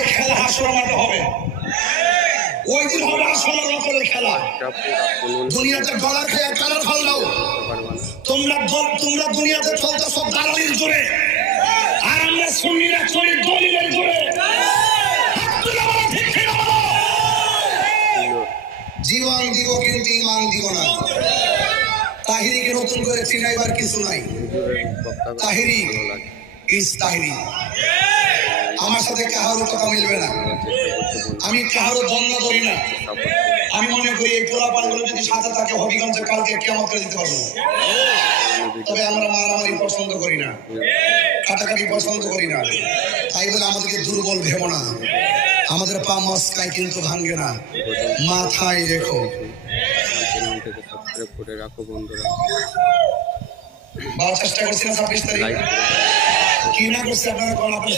মাঠে খেলা হাসরের মাঠে হবে, ওই দিন হবে আসলের রকমের খেলা। দুনিয়াতে ডলার খেয়ে কালার ফল দাও, তোমরা দুনিয়াতে চলতে সব দালালির জোরে, আর আমরা সুন্নিরা চলি দলিলের জোরে। জীবন দিব কিন্তু ইমান দিব না। তাহিরিকে নতুন করে চিনাইবার কিছু নাই। তাহিরি ইজ তাহিরি। আমার সাথে কাহারও কথা মিলবে না, আমি কাহারও দ্বন্দ্ব করি না। আমি মনে করি এই পোলাপানগুলো যদি সাথে থাকে হবিগঞ্জে কালকে কিয়ামত করে দিতে পারবো। তবে আমরা মারামারি পছন্দ করি না, কাটাকাটি পছন্দ করি না। তাই বলে আমাদেরকে দুর্বল ভেবো না, আমাদের পা মস্কায় কিন্তু ভাঙবে না, মাথায় রেখো। চেষ্টা করছি না 26 তারিখ কি না করছে আপনারা, আপনার